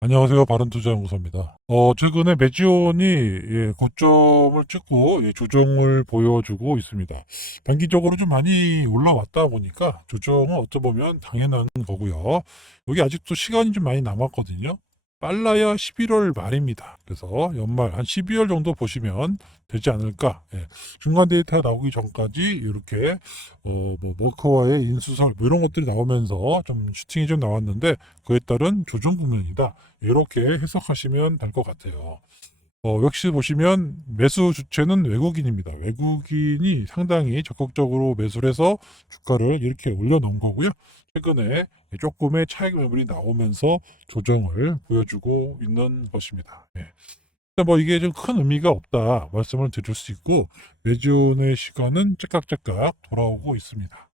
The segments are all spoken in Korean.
안녕하세요. 바른투자연구소입니다. 최근에 메지온이 고점을 찍고 조정을 보여주고 있습니다. 단기적으로 좀 많이 올라왔다 보니까 조정은 어찌 보면 당연한 거고요. 여기 아직도 시간이 좀 많이 남았거든요. 빨라야 11월 말입니다. 그래서 연말 한 12월 정도 보시면 되지 않을까. 중간 데이터 나오기 전까지 이렇게 뭐 머크와의 인수설 뭐 이런 것들이 나오면서 좀 슈팅이 좀 나왔는데 그에 따른 조정 국면이다. 이렇게 해석하시면 될 것 같아요. 역시 보시면 매수 주체는 외국인입니다. 외국인이 상당히 적극적으로 매수를 해서 주가를 이렇게 올려놓은 거고요. 최근에 조금의 차익 매물이 나오면서 조정을 보여주고 있는 것입니다. 근데 뭐 이게 좀 큰 의미가 없다 말씀을 드릴 수 있고 매주의 시간은 째깍째깍 돌아오고 있습니다.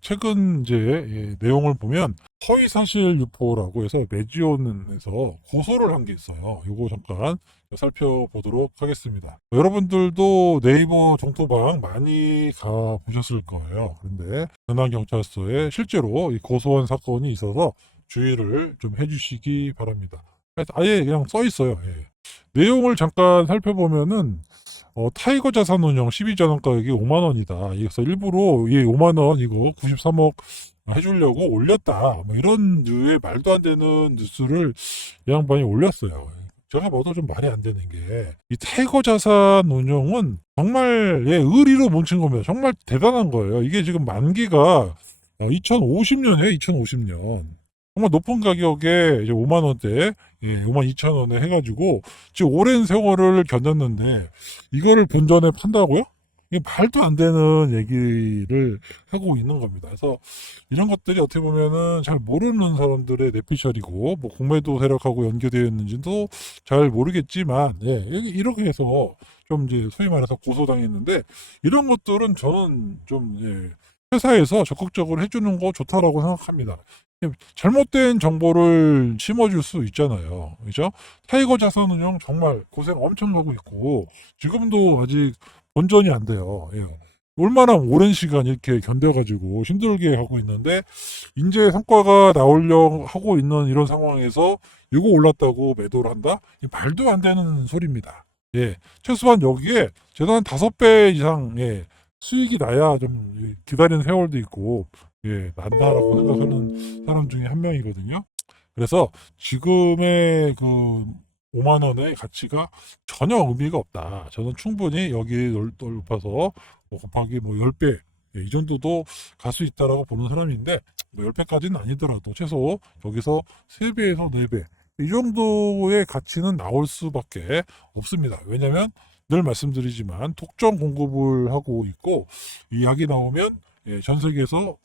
최근 이제 내용을 보면 허위사실 유포라고 해서 매지온에서 고소를 한 게 있어요. 요거 잠깐 살펴보도록 하겠습니다. 여러분들도 네이버 정토방 많이 가 보셨을 거예요. 그런데 연안경찰서에 실제로 이 고소한 사건이 있어서 주의를 좀 해주시기 바랍니다. 아예 그냥 써 있어요. 내용을 잠깐 살펴보면은 타이거 자산운용 12전원 가격이 5만 원이다. 그래서 일부러 이 5만 원 이거 93억 해주려고 올렸다. 뭐 이런 류의 말도 안 되는 뉴스를 이 양반이 올렸어요. 제가 봐도 좀 말이 안 되는 게 이 타이거 자산운용은 정말 의리로 뭉친 겁니다. 정말 대단한 거예요. 이게 지금 만기가 2050년이에요. 2050년. 정말 높은 가격에 이제 5만 원대, 5만 2천 원에 해가지고 지금 오랜 세월을 견뎠는데 이거를 본전에 판다고요? 이게 말도 안 되는 얘기를 하고 있는 겁니다. 그래서 이런 것들이 어떻게 보면은 잘 모르는 사람들의 뇌피셜이고 뭐 공매도 세력하고 연계되어 있는지도 잘 모르겠지만 이렇게 해서 좀 이제 소위 말해서 고소당했는데 이런 것들은 저는 좀 회사에서 적극적으로 해주는 거 좋다라고 생각합니다. 잘못된 정보를 심어줄 수 있잖아요. 그죠? 타이거 자산운용 정말 고생 엄청 하고 있고, 지금도 아직 본전이 안 돼요. 얼마나 오랜 시간 이렇게 견뎌가지고 힘들게 하고 있는데, 이제 성과가 나오려 하고 있는 이런 상황에서 이거 올랐다고 매도를 한다? 말도 안 되는 소리입니다. 최소한 여기에 제도 한 5배 이상, 수익이 나야 좀 기다리는 세월도 있고, 난다라고 생각하는 사람 중에 한 명이거든요. 그래서 지금의 그 5만 원의 가치가 전혀 의미가 없다. 저는 충분히 여기 높아서 뭐 곱하기 뭐 10배 이 정도도 갈 수 있다라고 보는 사람인데 뭐 10배까지는 아니더라도 최소 여기서 3배에서 4배 이 정도의 가치는 나올 수밖에 없습니다. 왜냐하면 늘 말씀드리지만 독점 공급을 하고 있고 이 약이 나오면 전 세계에서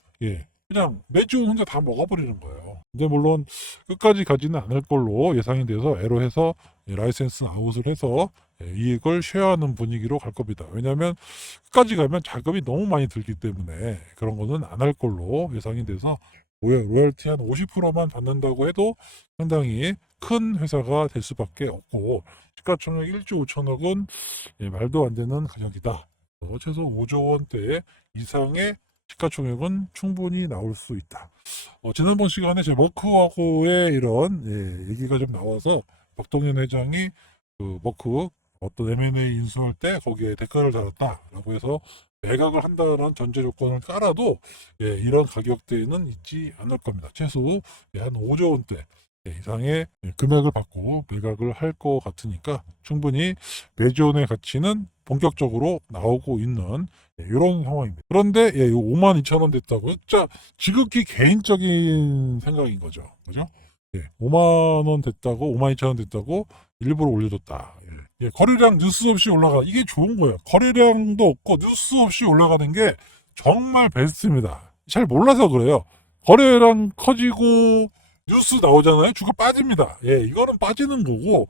그냥 매주 혼자 다 먹어버리는 거예요. 근데 물론 끝까지 가지는 않을 걸로 예상이 돼서 애로해서 라이센스 아웃을 해서 이익을 쉐어하는 분위기로 갈 겁니다. 왜냐하면 끝까지 가면 자금이 너무 많이 들기 때문에 그런 거는 안 할 걸로 예상이 돼서 로열티 한 50%만 받는다고 해도 상당히 큰 회사가 될 수밖에 없고 시가총액 1조 5천억은 말도 안 되는 가격이다. 최소 5조 원대 이상의 시가총액은 충분히 나올 수 있다. 지난번 시간에 제 머크하고의 이런 얘기가 좀 나와서 박동현 회장이 그 머크 어떤 M&A 인수할 때 거기에 댓글을 달았다라고 해서 매각을 한다는 전제 조건을 깔아도 이런 가격대는 있지 않을 겁니다. 최소 한 5조 원대 이상의 금액을 받고 매각을 할 것 같으니까 충분히 매지원의 가치는 본격적으로 나오고 있는 이런 상황입니다. 그런데 5만 2천 원 됐다고 진짜 지극히 개인적인 생각인 거죠. 그죠? 5만 원 됐다고 5만 2천 원 됐다고 일부러 올려줬다. 거래량 뉴스 없이 올라가 이게 좋은 거예요. 거래량도 없고 뉴스 없이 올라가는 게 정말 베스트입니다. 잘 몰라서 그래요. 거래량 커지고 뉴스 나오잖아요. 주가 빠집니다. 이거는 빠지는 거고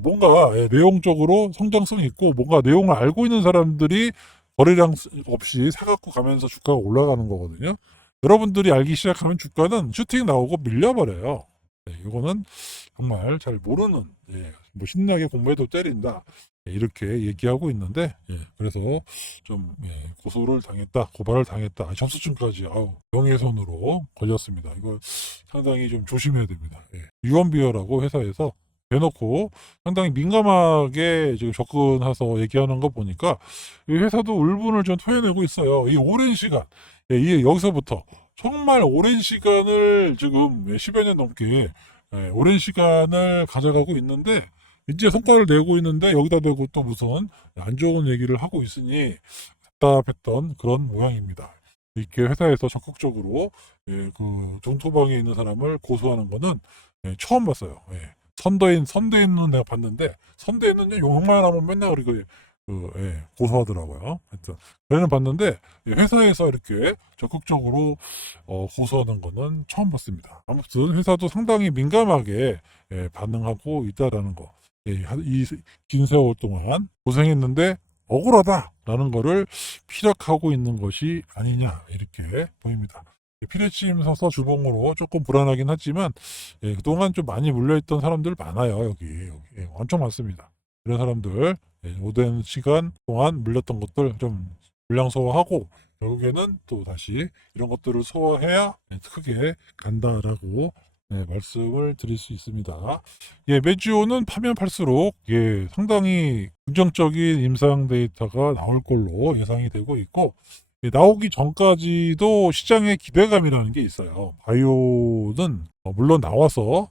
뭔가 내용적으로 성장성이 있고 뭔가 내용을 알고 있는 사람들이 거래량 없이 사갖고 가면서 주가가 올라가는 거거든요. 여러분들이 알기 시작하면 주가는 슈팅 나오고 밀려버려요. 이거는 정말 잘 모르는 뭐 신나게 공매도 때린다. 이렇게 얘기하고 있는데, 그래서 좀 고소를 당했다, 고발을 당했다, 접수증까지 명예훼손으로 걸렸습니다. 이거 상당히 좀 조심해야 됩니다. 유언비어라고 회사에서 대놓고 상당히 민감하게 지금 접근해서 얘기하는 거 보니까 이 회사도 울분을 좀 토해내고 있어요. 이 오랜 시간, 이 여기서부터 정말 오랜 시간을 지금 10여 년 넘게 오랜 시간을 가져가고 있는데 이제 성과를 내고 있는데 여기다 대고 또 무슨 안 좋은 얘기를 하고 있으니 답답했던 그런 모양입니다. 이렇게 회사에서 적극적으로 그 존토방에 있는 사람을 고소하는 거는 처음 봤어요. 선대인은 내가 봤는데 선대인은 욕만 하면 맨날 그리고 고소하더라고요. 하여튼 저는 봤는데 회사에서 이렇게 적극적으로 고소하는 거는 처음 봤습니다. 아무튼 회사도 상당히 민감하게 반응하고 있다라는 거. 이 긴 세월 동안 고생했는데 억울하다라는 거를 피력하고 있는 것이 아니냐 이렇게 보입니다. 피레침 서서 주봉으로 조금 불안하긴 하지만 그동안 좀 많이 물려있던 사람들 많아요. 여기 엄청 많습니다. 이런 사람들 오랜 시간 동안 물렸던 것들 좀 물량 소화하고 결국에는 또 다시 이런 것들을 소화해야 크게 간다라고 말씀을 드릴 수 있습니다. 메지오는 파면 팔수록 상당히 긍정적인 임상 데이터가 나올 걸로 예상이 되고 있고 나오기 전까지도 시장의 기대감이라는 게 있어요. 바이오는 물론 나와서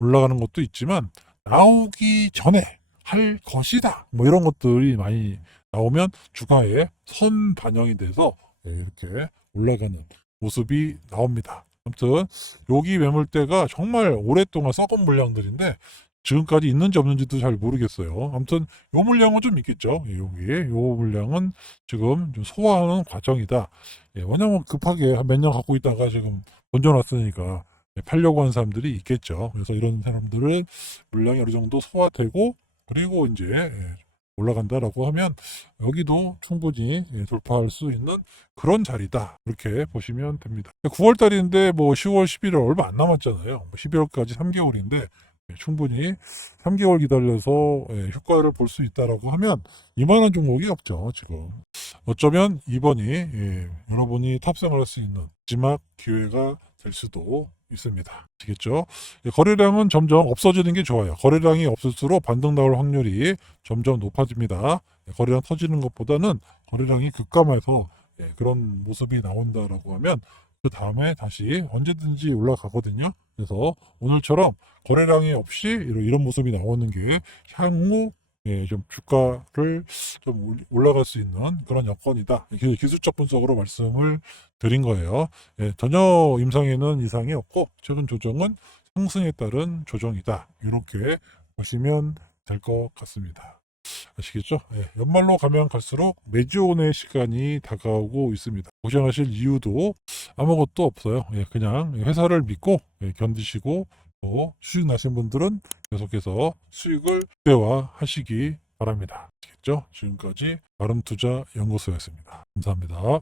올라가는 것도 있지만 나오기 전에 할 것이다. 뭐 이런 것들이 많이 나오면 주가에 선 반영이 돼서 이렇게 올라가는 모습이 나옵니다. 아무튼 여기 매물대가 정말 오랫동안 썩은 물량들인데 지금까지 있는지 없는지도 잘 모르겠어요. 아무튼 요 물량은 좀 있겠죠. 여기에 요 물량은 지금 좀 소화하는 과정이다. 왜냐면 급하게 한 몇 년 갖고 있다가 지금 던져놨으니까 팔려고 하는 사람들이 있겠죠. 그래서 이런 사람들은 물량이 어느 정도 소화되고 그리고 이제 올라간다라고 하면 여기도 충분히 돌파할 수 있는 그런 자리다. 그렇게 보시면 됩니다. 9월 달인데 뭐 10월, 11월 얼마 안 남았잖아요. 12월까지 3개월인데 충분히 3개월 기다려서 효과를 볼 수 있다라고 하면 이만한 종목이 없죠. 지금 어쩌면 이번이 여러분이 탑승을 할 수 있는 마지막 기회가 될 수도 있습니다. 아시겠죠? 거래량은 점점 없어지는 게 좋아요. 거래량이 없을수록 반등 나올 확률이 점점 높아집니다. 거래량 터지는 것보다는 거래량이 급감해서 그런 모습이 나온다라고 하면 그 다음에 다시 언제든지 올라가거든요. 그래서 오늘처럼 거래량이 없이 이런 모습이 나오는 게 향후 좀 주가를 좀 올라갈 수 있는 그런 여건이다. 기술적 분석으로 말씀을 드린 거예요. 전혀 임상에는 이상이 없고 최근 조정은 상승에 따른 조정이다. 이렇게 보시면 될 것 같습니다. 아시겠죠? 연말로 가면 갈수록 매주온의 시간이 다가오고 있습니다. 고생하실 이유도 아무것도 없어요. 그냥 회사를 믿고 견디시고 또 수익 나신 분들은 계속해서 수익을 극대화하시기 바랍니다. 아시겠죠? 지금까지 바른투자연구소였습니다. 감사합니다.